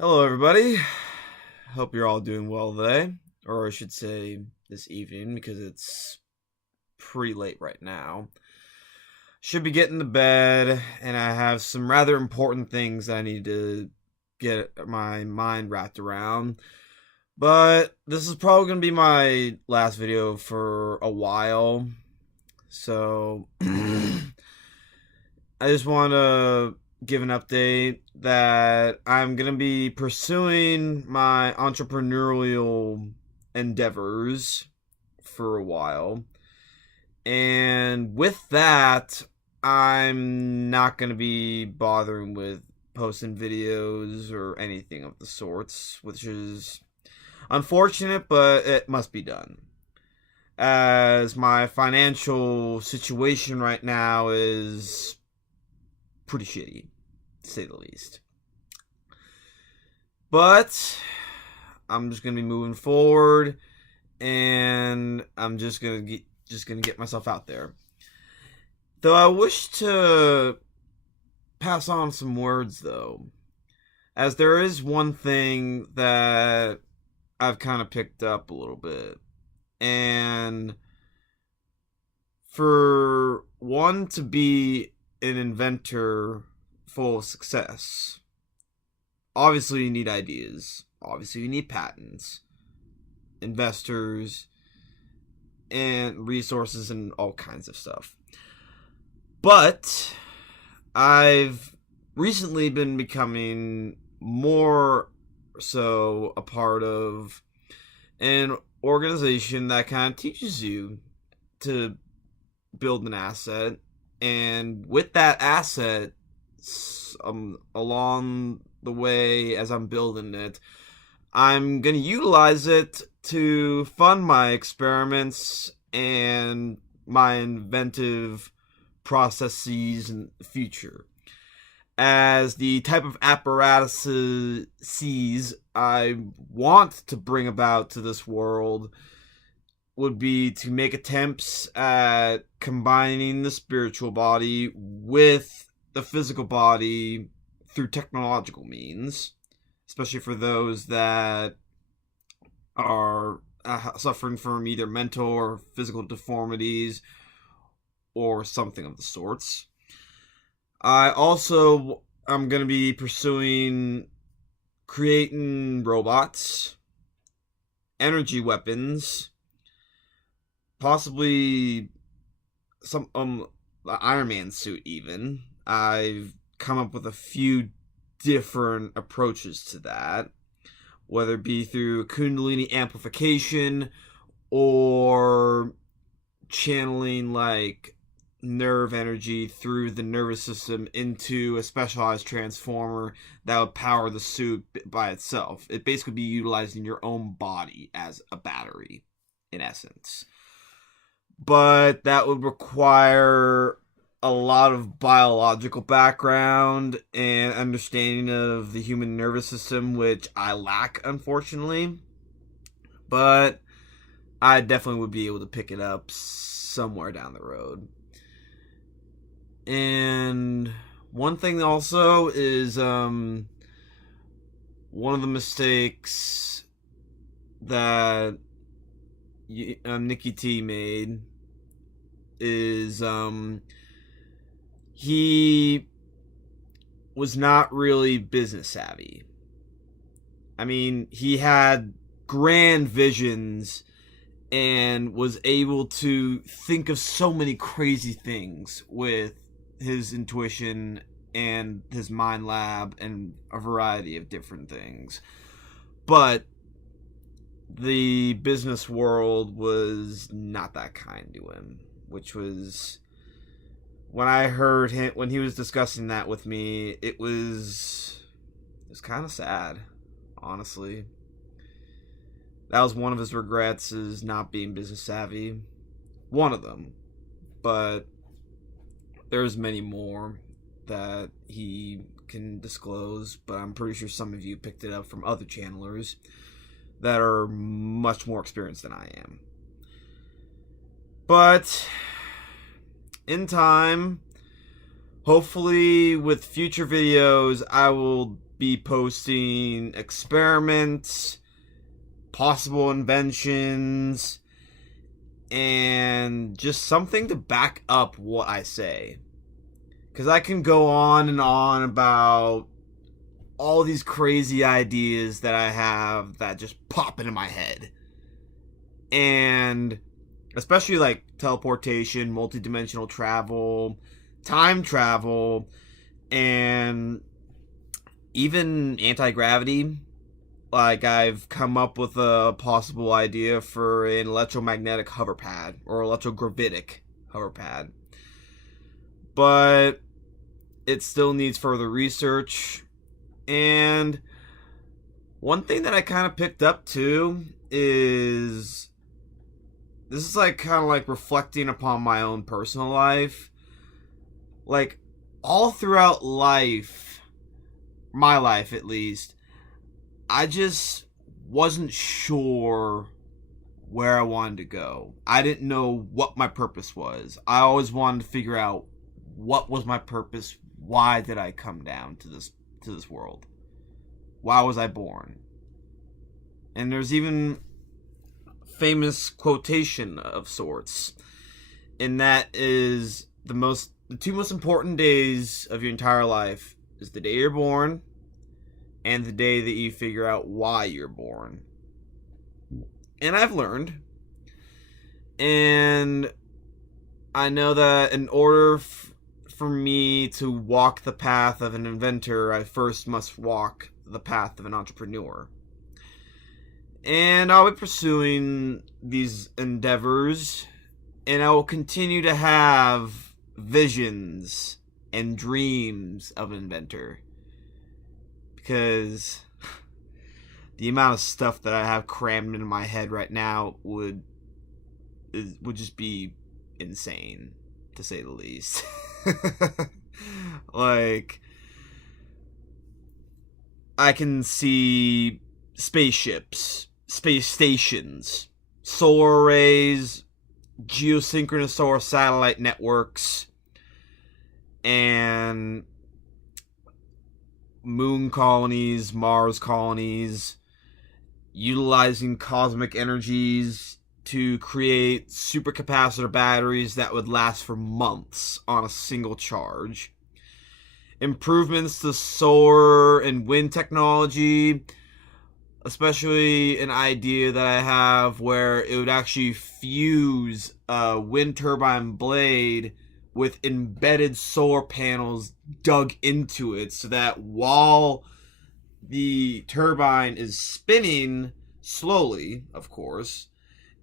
Hello, everybody. Hope you're all doing well today, or I should say this evening, because it's pretty late right now. Should be getting to bed, and I have some rather important things that I need to get my mind wrapped around. But this is probably going to be my last video for a while, so I just want to give an update that I'm going to be pursuing my entrepreneurial endeavors for a while. And with that, I'm not going to be bothering with posting videos or anything of the sorts, which is unfortunate, but it must be done. As my financial situation right now is pretty shitty, to say the least. But I'm just gonna be moving forward, and I'm just gonna get myself out there. Though I wish to pass on some words, though, as there is one thing that I've kind of picked up a little bit, and for one to be an inventor full of success, obviously you need ideas, obviously you need patents, investors, and resources, and all kinds of stuff. But I've recently been becoming more so a part of an organization that kind of teaches you to build an asset, and with that asset, along the way as I'm building it, I'm going to utilize it to fund my experiments and my inventive processes in the future. As the type of apparatuses I want to bring about to this world would be to make attempts at combining the spiritual body with the physical body through technological means, especially for those that are suffering from either mental or physical deformities or something of the sorts. I'm going to be pursuing creating robots, energy weapons, possibly some the Iron Man suit even. I've come up with a few different approaches to that, whether it be through Kundalini amplification or channeling like nerve energy through the nervous system into a specialized transformer that would power the suit by itself. It basically be utilizing your own body as a battery, in essence. But that would require a lot of biological background and understanding of the human nervous system, which I lack, unfortunately. But I definitely would be able to pick it up somewhere down the road. And one thing also is one of the mistakes that Nikki T made is he was not really business savvy. I mean, he had grand visions and was able to think of so many crazy things with his intuition and his mind lab and a variety of different things. But the business world was not that kind to him, which was, when I heard him, when he was discussing that with me, it was kind of sad, honestly. That was one of his regrets, is not being business savvy. One of them. But there's many more that he can disclose, but I'm pretty sure some of you picked it up from other channelers that are much more experienced than I am. But in time, hopefully with future videos, I will be posting experiments, possible inventions, and just something to back up what I say. Because I can go on and on about all these crazy ideas that I have that just pop into my head. And especially like teleportation, multidimensional travel, time travel, and even anti-gravity. Like, I've come up with a possible idea for an electromagnetic hover pad, or electrogravitic hover pad. But it still needs further research. And one thing that I kind of picked up too is, this is like kind of like reflecting upon my own personal life. Like, all throughout life, my life at least, I just wasn't sure where I wanted to go. I didn't know what my purpose was. I always wanted to figure out what was my purpose. Why did I come down to this world? Why was I born? And there's even famous quotation of sorts, and that is the two most important days of your entire life is the day you're born and the day that you figure out why you're born. And I've learned, and I know that in order for me to walk the path of an inventor, I first must walk the path of an entrepreneur. And I'll be pursuing these endeavors, and I will continue to have visions and dreams of an inventor. Because the amount of stuff that I have crammed into my head right now would just be insane, to say the least. Like, I can see spaceships, space stations, solar arrays, geosynchronous solar satellite networks, and moon colonies, Mars colonies, utilizing cosmic energies to create supercapacitor batteries that would last for months on a single charge. Improvements to solar and wind technology, especially an idea that I have where it would actually fuse a wind turbine blade with embedded solar panels dug into it, so that while the turbine is spinning slowly, of course,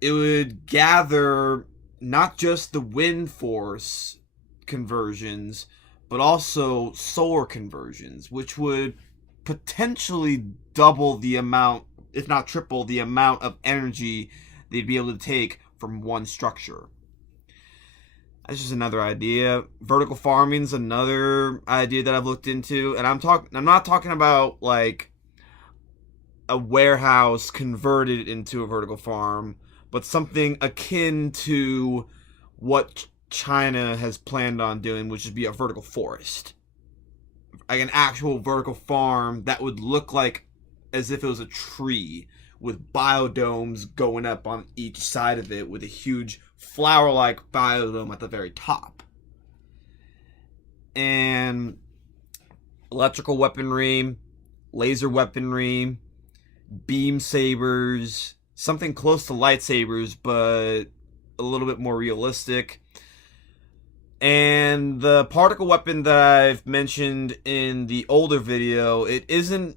it would gather not just the wind force conversions, but also solar conversions, which would potentially double the amount, if not triple, the amount of energy they'd be able to take from one structure. That's just another idea. Vertical farming's another idea that I've looked into, and I'm not talking about like a warehouse converted into a vertical farm, but something akin to what China has planned on doing, which would be a vertical forest. Like an actual vertical farm that would look like as if it was a tree, with biodomes going up on each side of it, with a huge flower-like biodome at the very top. And electrical weaponry, laser weaponry, beam sabers, something close to lightsabers, but a little bit more realistic. And the particle weapon that I've mentioned in the older video, it isn't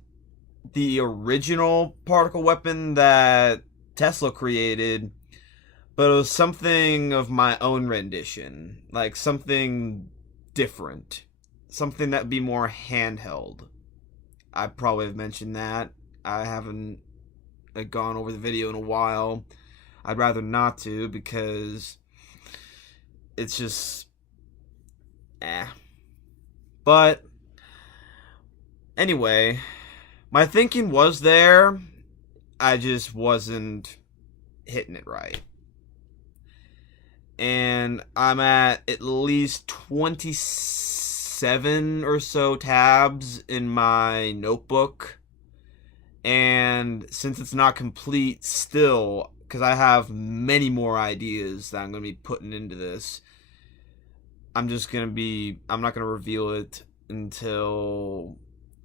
the original particle weapon that Tesla created, but it was something of my own rendition. Like something different. Something that would be more handheld. I probably have mentioned that. I haven't gone over the video in a while. I'd rather not to, because it's just But anyway, my thinking was there. I just wasn't hitting it right. And I'm at least 27 7 or so tabs in my notebook, and since it's not complete still, because I have many more ideas that I'm going to be putting into this, I'm not going to reveal it until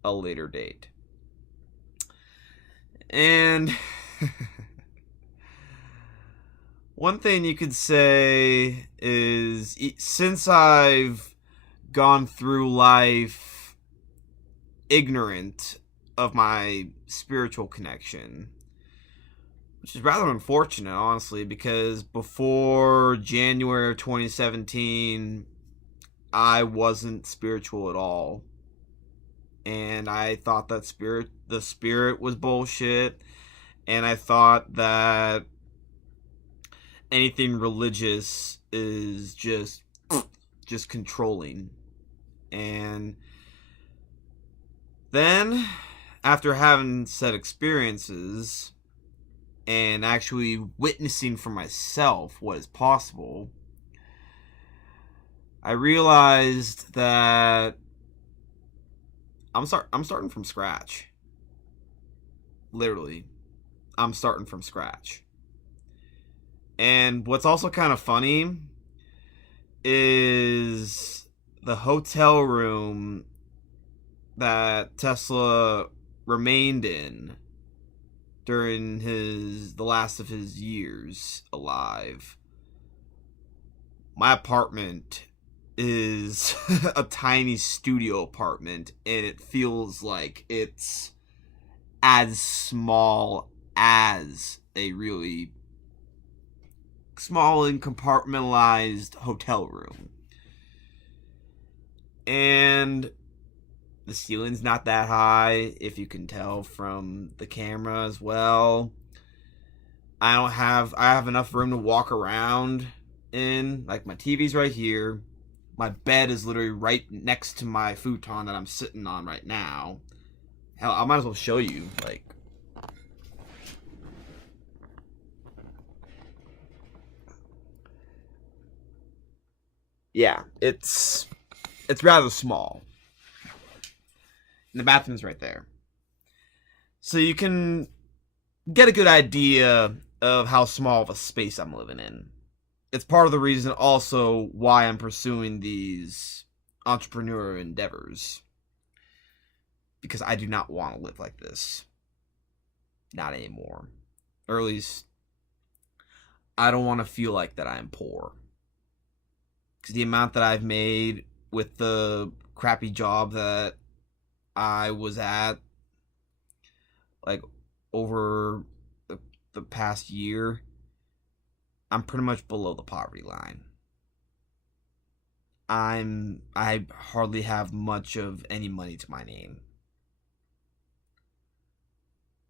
a later date. And one thing you could say is, since I've gone through life ignorant of my spiritual connection, which is rather unfortunate, honestly, because before January of 2017, I wasn't spiritual at all. And I thought that the spirit was bullshit. And I thought that anything religious is just controlling. And then, after having said experiences and actually witnessing for myself what is possible, I realized that I'm starting from scratch. Literally, I'm starting from scratch. And what's also kind of funny is the hotel room that Tesla remained in during the last of his years alive. My apartment is a tiny studio apartment, and it feels like it's as small as a really small and compartmentalized hotel room. And the ceiling's not that high, if you can tell from the camera as well. I have enough room to walk around in. Like, my TV's right here. My bed is literally right next to my futon that I'm sitting on right now. Hell, I might as well show you, like. Yeah, it's rather small. And the bathroom's right there. So you can get a good idea of how small of a space I'm living in. It's part of the reason also why I'm pursuing these entrepreneurial endeavors. Because I do not want to live like this. Not anymore. Or at least, I don't want to feel like that I am poor. Because the amount that I've made with the crappy job that I was at, like, over the past year, I'm pretty much below the poverty line. I hardly have much of any money to my name.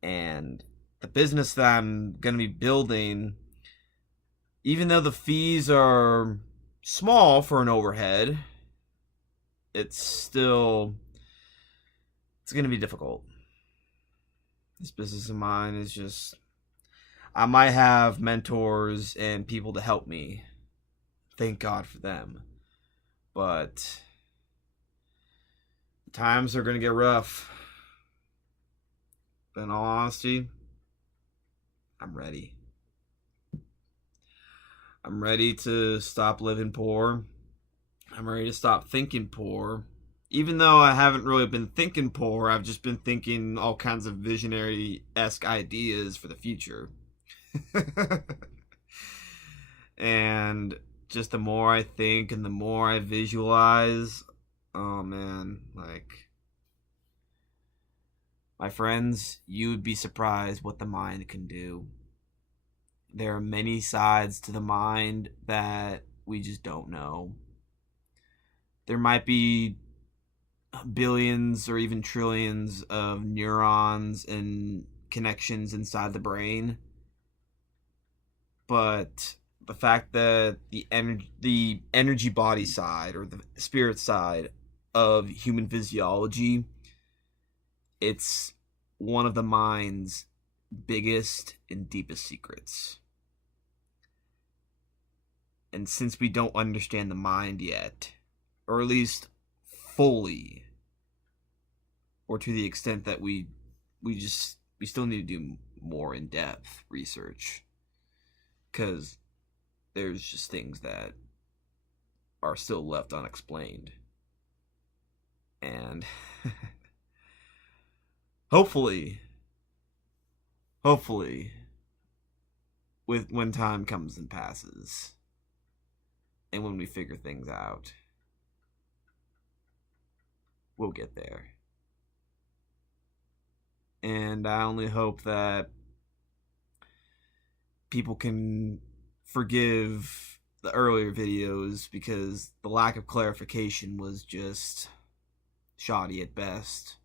And the business that I'm going to be building, even though the fees are small for an overhead, it's going to be difficult. This business of mine is just, I might have mentors and people to help me. Thank God for them. But times are going to get rough. But in all honesty, I'm ready. I'm ready to stop living poor. I'm ready to stop thinking poor. Even though I haven't really been thinking poor, I've just been thinking all kinds of visionary-esque ideas for the future. And just the more I think and the more I visualize, oh man, like, my friends, you would be surprised what the mind can do. There are many sides to the mind that we just don't know. There might be billions or even trillions of neurons and connections inside the brain, but the fact that the energy body side, or the spirit side of human physiology, it's one of the mind's biggest and deepest secrets. And since we don't understand the mind yet, or at least fully, or to the extent that we still need to do more in-depth research, because there's just things that are still left unexplained. And hopefully, when time comes and passes, and when we figure things out, we'll get there. And I only hope that people can forgive the earlier videos, because the lack of clarification was just shoddy at best.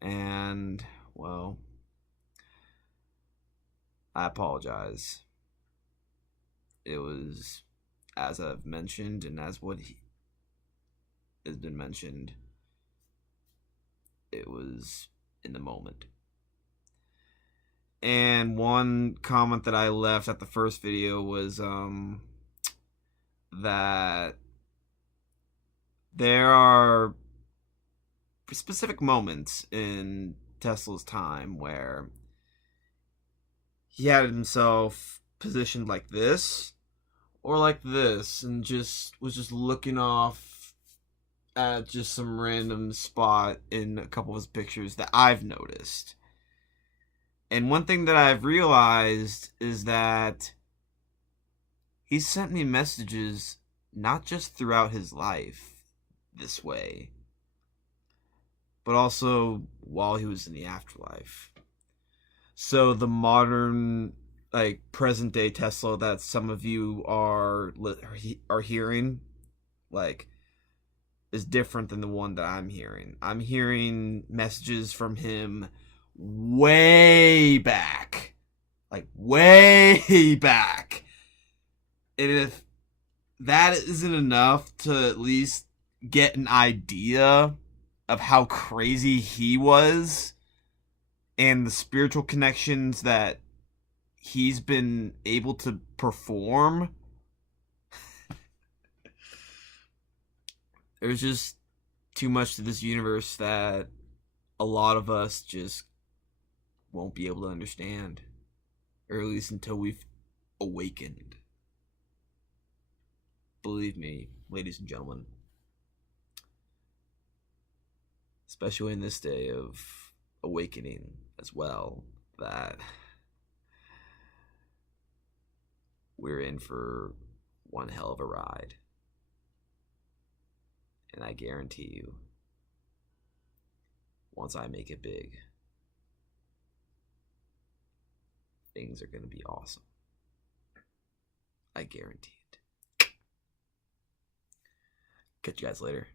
And, well, I apologize. It was, as I've mentioned, and as what has been mentioned, it was in the moment. And one comment that I left at the first video was that there are specific moments in Tesla's time where he had himself positioned like this or like this, and was just looking off at just some random spot in a couple of his pictures that I've noticed. And one thing that I've realized is that he sent me messages not just throughout his life this way, but also while he was in the afterlife. So the modern, like, present day Tesla that some of you are hearing, like, is different than the one that I'm hearing. I'm hearing messages from him way back. Like, way back. And if that isn't enough to at least get an idea of how crazy he was and the spiritual connections that he's been able to perform, there's just too much to this universe that a lot of us just won't be able to understand, or at least until we've awakened. Believe me, ladies and gentlemen, especially in this day of awakening as well, that we're in for one hell of a ride. And I guarantee you, once I make it big, things are going to be awesome. I guarantee it. Catch you guys later.